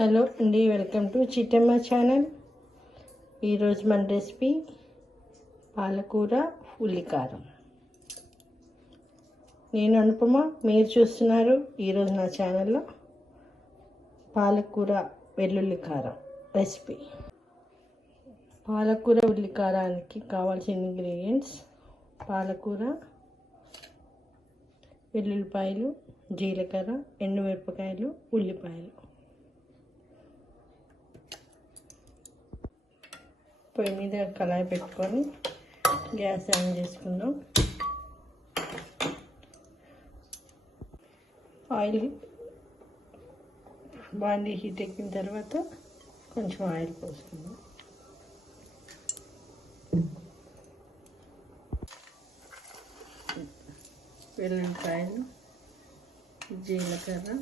Hello అండి, welcome to Chittamma channel. ఈరోజు మన రెసిపీ పాలకూర ఉల్లికారం. నేను అనుపమ, మీరు చూస్తున్నారు ఈరోజు నా ఛానల్లో పాలకూర వెల్లుల్లి కారం రెసిపీ. పాలకూర ఉల్లికారానికి కావాల్సిన ఇంగ్రీడియంట్స్: పాలకూర, వెల్లుల్లిపాయలు, జీలకర్ర, ఎండుమిరపకాయలు, ఉల్లిపాయలు. పొయ్యి మీద కళాయి పెట్టుకొని గ్యాస్ ఆన్ చేసుకుందాం. ఆయిల్ బాండీ హీట్ ఎక్కిన తర్వాత కొంచెం ఆయిల్ పోసుకుందాం. వెల్లుల్లిపాయలు, జీలకర్ర,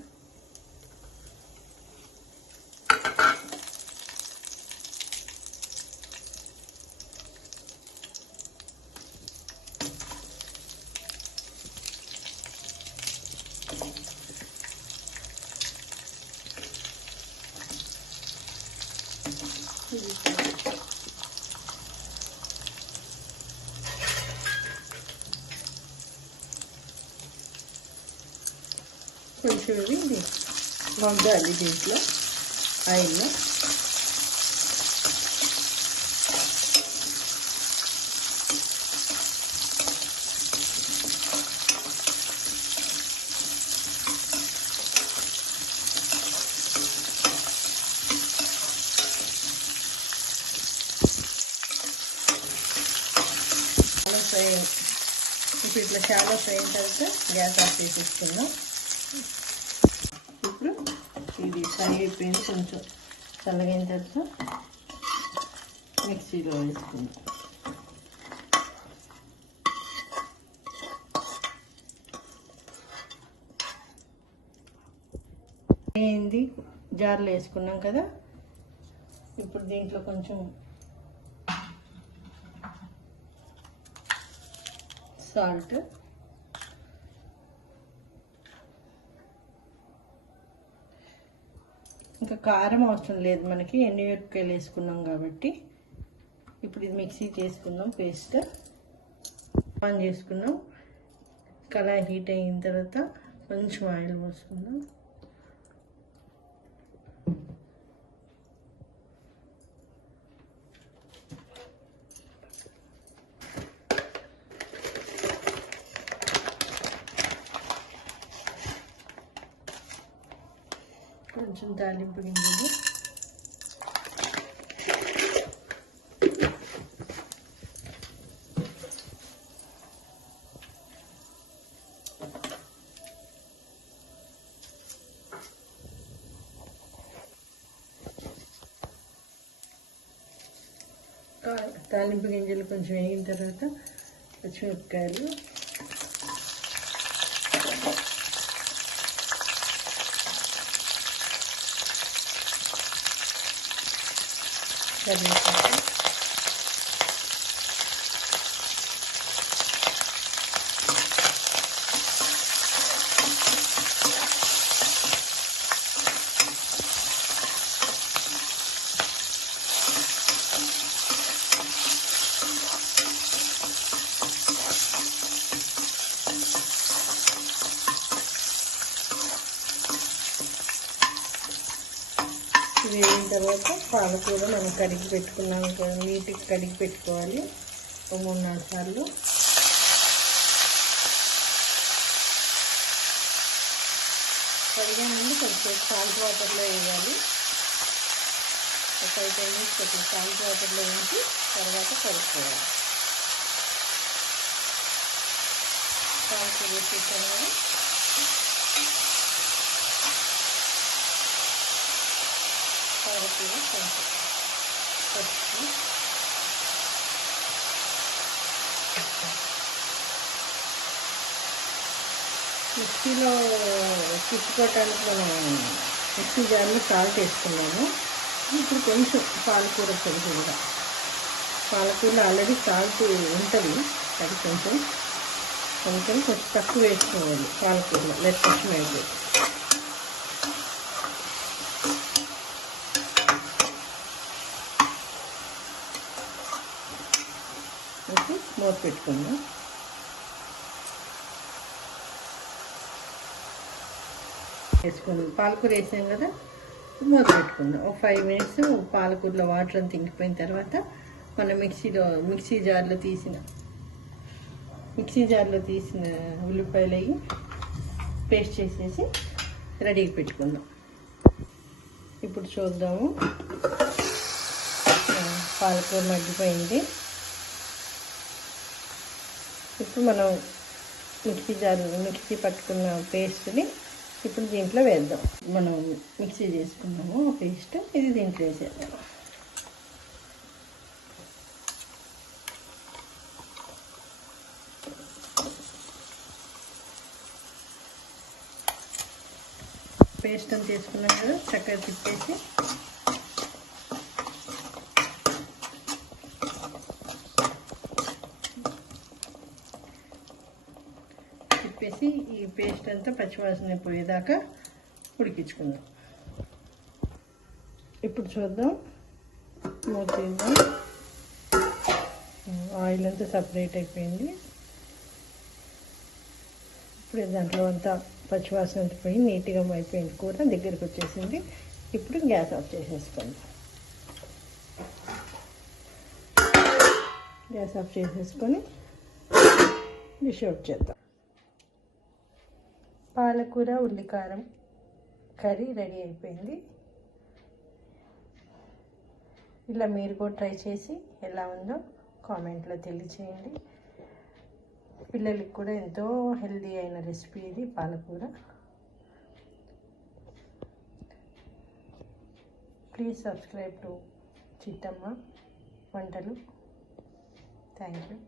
కొంచెం ఇది మగ్గాలి దీంట్లో ఆయిల్లో. ఇప్పుడు ఇట్లా చాలా ఫ్రై అయిన తర్వాత గ్యాస్ ఆఫ్ చేసేసుకుందాం. ఇప్పుడు ఇది ఫ్రై అయిపోయింది, కొంచెం చల్లగైన తర్వాత మిక్సీలో వేసుకుందాం. అయింది, జార్లో వేసుకున్నాం కదా. ఇప్పుడు దీంట్లో కొంచెం సాల్ట్, ఇంకా కారం అవసరం లేదు మనకి, ఎండుమిరపకాయలు వేసుకున్నాం కాబట్టి. ఇప్పుడు ఇది మిక్సీ చేసుకుందాం, పేస్ట్ ఆన్ చేసుకున్నాం. కళాయి హీట్ అయిన తర్వాత కొంచెం ఆయిల్ పోసుకుందాం. కొంచెం తాలింపు గింజలు, తాలింపు గింజలు కొంచెం వేగిన తర్వాత పచ్చిమిరపకాయలు, కరివేపాకు, వేగిన తర్వాత పాలకూర మనం కడిగి పెట్టుకున్నాం కదా, నీట్గా కడిగి పెట్టుకోవాలి ఒక 3-4 సార్లు. కడిగే ముందు కొంచెం సాల్ట్ వాటర్లో వేయాలి. ఒక 5 మినిట్స్ కొంచెం సాల్ట్ వాటర్లో వేసి తర్వాత కడుక్కోవాలి. పాలకూర వేసేసాను కదా, పాలకూర కొంచెం పచ్చి మిక్సీలో తిప్పుకోవటానికి మనం మిక్సీ జార్లో సాల్ట్ వేసుకున్నాము. ఇప్పుడు కొంచెం పాలకూర పొడి కూడా, పాలకూరలో ఆల్రెడీ సాల్ట్ ఉంటుంది, అది కొంచెం తక్కువ వేసుకోవాలి పాలకూరలో, లేకపోతే అయిపోయి. పెట్టుకుందాం. వేసుకుందాం. పాలకూర వేసాం కదా, మూత పెట్టుకుందాం. ఒక 5 మినిట్స్ పాలకూరలో వాటర్ అంతా ఇంకిపోయిన తర్వాత మనం మిక్సీ జార్లో తీసిన ఉల్లిపాయలు అవి పేస్ట్ చేసేసి రెడీగా పెట్టుకుందాం. ఇప్పుడు చూద్దాము. పాలకూర మగ్గిపోయింది. ఇప్పుడు మనం మిక్సీ పట్టుకున్న పేస్ట్ని ఇప్పుడు దీంట్లో వేద్దాం. మనం మిక్సీ చేసుకున్నాము ఆ పేస్ట్, ఇది దీంట్లో వేసేద్దాం. పేస్ట్ అంతా వేసుకున్నాం కదా, చక్కగా తిప్పేసి ఈ పేస్ట్ అంతా పచ్చివాసన పోయేదాకా ఉడికించుకుందాం. ఇప్పుడు చూద్దాం, మూత తీద్దాం. ఆయిల్ అంతా సపరేట్ అయిపోయింది. ఇప్పుడు దాంట్లో అంతా పచ్చివాసన అంతా పోయి నీట్గా అయిపోయింది. కూర దగ్గరికి వచ్చేసింది. ఇప్పుడు గ్యాస్ ఆఫ్ చేసేసుకుందాం. గ్యాస్ ఆఫ్ చేసేసుకొని డిష్ అవుట్ చేద్దాం. పాలకూర ఉల్లికారం కర్రీ రెడీ అయిపోయింది. ఇలా మీరు కూడా ట్రై చేసి ఎలా ఉందో కామెంట్లో తెలియచేయండి. పిల్లలకి కూడా ఎంతో హెల్దీ అయిన రెసిపీ ఇది పాలకూర. ప్లీజ్ సబ్స్క్రైబ్ టు చిట్టమ్మ వంటలు. Thank you.